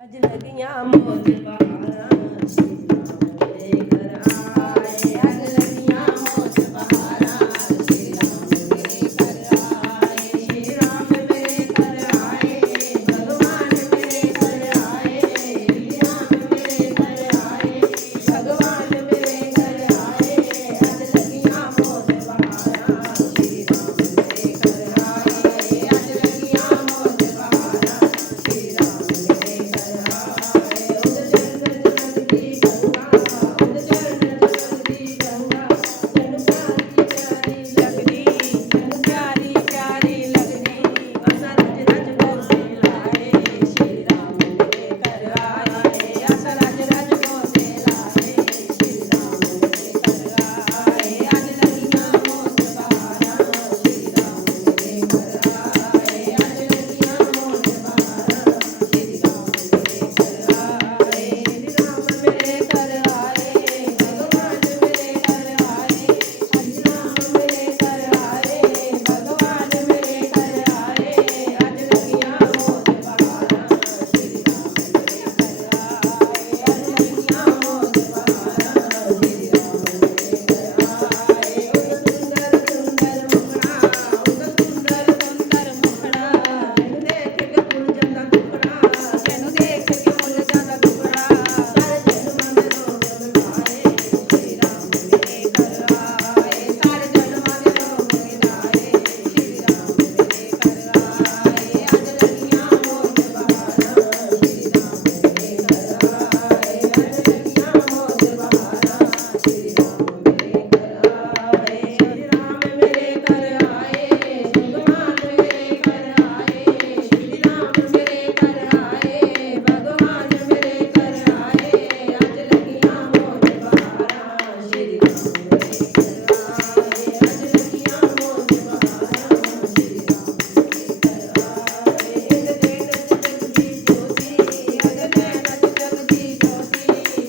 अज लगियां मोज बहारां श्री राम मेरे घर आए। अज लगियां मोज बहारां श्री राम मेरे घर आए। श्री राम मेरे घर आए, भगवान मेरे घर आए। श्री राम मेरे घर आए, भगवान मेरे घर आए। अज लगियां मोज बहारां श्री राम मेरे घर आए। अज लगियां मोज बहारां श्री राम मेरे घर आए। उद चरण चलती गंगा, उद चरण चलती गंगा, जन प्यारी प्यारी लगदी, जन प्यारी प्यारी लगदी। असा रज रज गोते लाए, श्री राम मेरे घर आए। असा रज रज गोते लाए, श्री राम मेरे घर आए। अज लगियां मोज बहारां श्री राम मेरे घर आए। अज लगियां मोज बहारां श्री राम मेरे घर आए। श्री राम मेरे घर आए, भगवान मेरे घर आए। श्री राम मेरे घर आए, भगवान मेरे घर आए। अज लगियां मोज बहारां श्री राम मेरे घर आए। अज लगियां मोज बहारां श्री राम मेरे घर आए। उद सुंदर सुंदर मुखड़ा, उद सुंदर सुंदर मुखड़ा, तैनू देख के भुल ਜਾਂਦਾ दुखड़ा, तैनू देख के भुल ਜਾਂਦਾ दुखड़ा। सारे जन्मां दे रोग मिटाए, श्री राम मेरे घर आए। सारे जन्मां दे रोग मिटाए, श्री राम मेरे घर आए। अज लगियां मोज बहारां श्री राम मेरे घर आए। अज लगियां मोज बहारां श्री राम मेरे घर आए। श्री राम मेरे घर आए, भगवान मेरे घर आए। श्री राम मेरे घर आए, भगवान मेरे घर आए। अज लगियां मोज बहारां श्री राम मेरे घर आए। अज लगियां मोज बहारां श्री राम मेरे घर आए। इक दिन च जगदी ज्योति, अज नैन च जगदी ज्योति,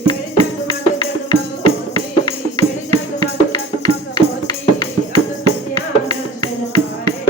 जेड़ जगमग जगमग होती, जेड़ जगमग जगमग होती। अज सज्जियां दर्शन पाए,